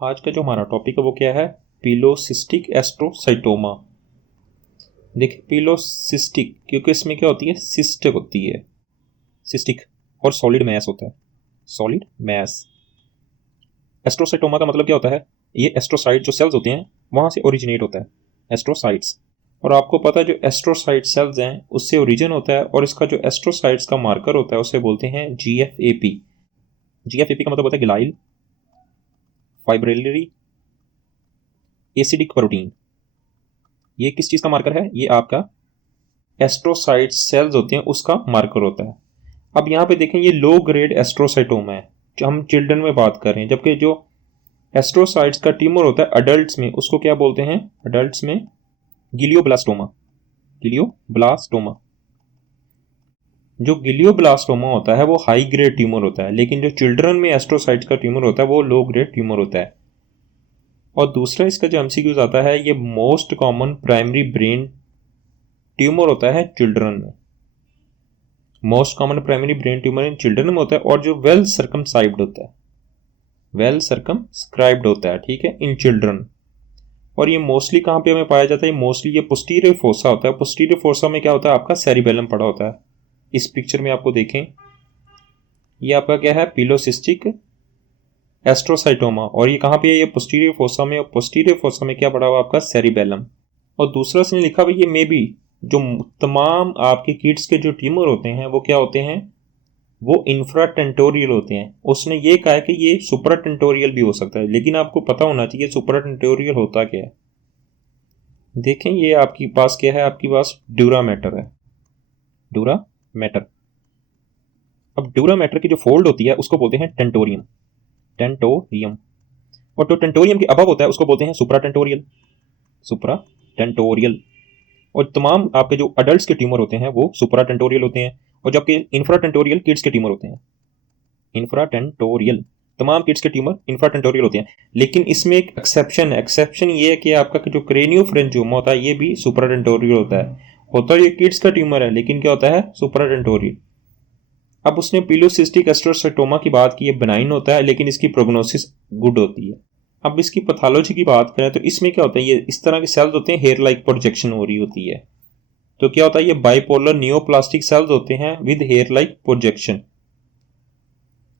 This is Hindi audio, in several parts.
आज का जो हमारा टॉपिक है वो क्या है? पिलोसिस्टिक एस्ट्रोसाइटोमा। देखिए पिलोसिस्टिक क्योंकि इसमें क्या होती है, सिस्ट होती है, सिस्टिक और सॉलिड मैस होता है, सॉलिड मैस। एस्ट्रोसाइटोमा का मतलब क्या होता है? ये एस्ट्रोसाइट जो सेल्स होते हैं वहाँ से ओरिजिनेट होता है, एस्ट्रोसाइट्स। और आपको पता है जो एस्ट्रोसाइट सेल्स हैं उससे ओरिजिन होता है, और इसका जो एस्ट्रोसाइट्स का मार्कर होता है उसे बोलते हैं GFAP। GFAP का मतलब होता है गिलाइल फाइब्रिलरी एसिडिक प्रोटीन। ये किस चीज़ का मार्कर है? ये आपका एस्ट्रोसाइट सेल्स होते हैं उसका मार्कर होता है। अब यहाँ पे देखें ये लो ग्रेड एस्ट्रोसाइटोमा है जो हम चिल्ड्रन में बात कर रहे हैं, जबकि जो एस्ट्रोसाइट्स का ट्यूमर होता है अडल्ट्स में उसको क्या बोलते हैं? अडल्ट्स में गिलियोब्लास्टोमा। गिलियोब्लास्टोमा, जो गिलियोब्लास्टोमा होता है वो हाई ग्रेड ट्यूमर होता है, लेकिन जो चिल्ड्रन में एस्ट्रोसाइट्स का ट्यूमर होता है वो लो ग्रेड ट्यूमर होता है। और दूसरा इसका जो MCQs आता है, ये most common primary brain tumour होता है चिल्ड्रन में। Most common primary brain tumour in children में होता है, और जो वेल सर्कमस्क्राइब्ड होता है, वेल सर्कमस्क्राइब्ड होता है, ठीक है, इन चिल्ड्रन। और ये मोस्टली कहाँ पे हमें पाया जाता है? मोस्टली ये पोस्टीरियर फोसा होता है। पोस्टीरियर फोसा में क्या होता है? आपका सेरिबेलम पड़ा होता है। इस पिक्चर में आपको देखें, ये आपका क्या है? पिलोसिस्टिक एस्ट्रोसाइटोमा। और ये कहाँ पे है? ये पोस्टीरियर फोसा में। और पोस्टीरियर फोसा में क्या पड़ा हुआ? आपका सेरिबेलम। और दूसरा इसने लिखा हुआ ये मे बी जो तमाम आपके किड्स के जो ट्यूमर होते हैं वो क्या होते हैं? वो इंफ्राटेंटोरियल होते हैं। उसने ये कहा है कि ये सुपराटेंटोरियल भी हो सकता है, लेकिन आपको पता होना चाहिए सुपराटेंटोरियल होता क्या है। देखें ये आपके पास क्या है? आपके पास ड्यूरा मैटर है, ड्यूरा मैटर। अब ड्यूरा मैटर की जो फोल्ड होती है उसको बोलते हैं टेंटोरियम, टेंटोरियम। और जो टेंटोरियम के अबव होता है उसको बोलते हैं सुपराटेंटोरियल, सुपराटेंटोरियल। और तमाम आपके जो अडल्ट्स के ट्यूमर होते हैं वो सुपराटेंटोरियल होते हैं, और जबकि इंफ्राटेंटोरियल किड्स के ट्यूमर होते हैं। इंफ्राटेंटोरियल तमाम किड्स के ट्यूमर इंफ्राटेंटोरियल होते हैं, लेकिन इसमें एक एक्सेप्शन है। एक्सेप्शन ये है कि आपका जो क्रेनियोफ्रेंजियोमा होता है ये भी सुपराटेंटोरियल होता है। होता है ये किड्स का ट्यूमर है, लेकिन क्या होता है? सुपराटेंटोरियल। अब उसने पिलोसिस्टिक एस्ट्रोसाइटोमा की बात की, ये बेनाइन होता है लेकिन इसकी प्रोग्नोसिस गुड होती है। अब इसकी पैथोलॉजी की बात करें तो इसमें क्या होता है? ये इस तरह के सेल्स होते हैं, हेयर लाइक प्रोजेक्शन हो रही होती है। तो क्या होता है? ये बाइपोलर नियोप्लास्टिक सेल्स होते हैं विद हेयर लाइक प्रोजेक्शन।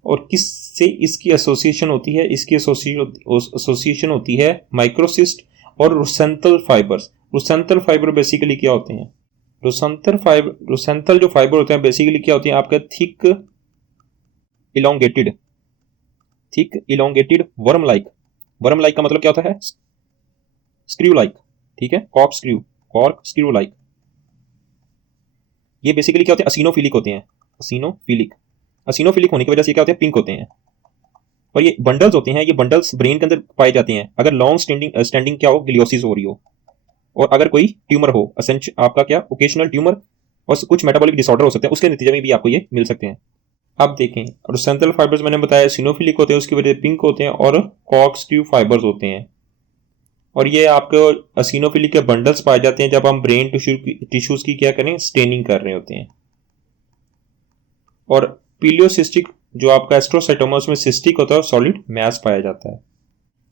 और किससे इसकी एसोसिएशन होती है? इसकी एसोसिएशन होती है माइक्रोसिस्ट और रुसेंथल फाइबर्स। रुसेंथल फाइबर बेसिकली क्या होते हैं? रुसेंथल जो फाइबर होते हैं बेसिकली क्या होती है? आपका thick elongated worm like. Worm like का मतलब क्या होता है? स्क्रू लाइक, ठीक है, कॉर्क स्क्रू लाइक। ये बेसिकली क्या होते हैं? असिनोफिलिक होते हैं, असिनोफिलिक होने की वजह से क्या होते हैं? पिंक होते हैं। और ये बंडल्स होते हैं, ये बंडल्स ब्रेन के अंदर पाए जाते हैं अगर लॉन्ग स्टैंडिंग क्या हो? ग्लियोसिस हो रही हो, और अगर कोई ट्यूमर हो, आपका क्या ओकेशनल ट्यूमर और कुछ मेटाबॉलिक डिसऑर्डर हो सकते हैं, उसके नतीजे में भी आपको ये मिल सकते हैं। अब देखें रुसेंथल फाइबर्स मैंने बताया सिनोफिलिक होते हैं, उसकी वजह से पिंक होते हैं, और कॉर्क्सक्रू फाइबर्स होते हैं। और ये आपको असिनोफिलिक के बंडल्स पाए जाते हैं जब हम ब्रेन टिश्यूज की क्या करें? स्टेनिंग कर रहे होते हैं। और पिलियोसिस्टिक जो आपका एस्ट्रोसाइटोमा उसमें सिस्टिक होता है और सॉलिड मैस पाया जाता है।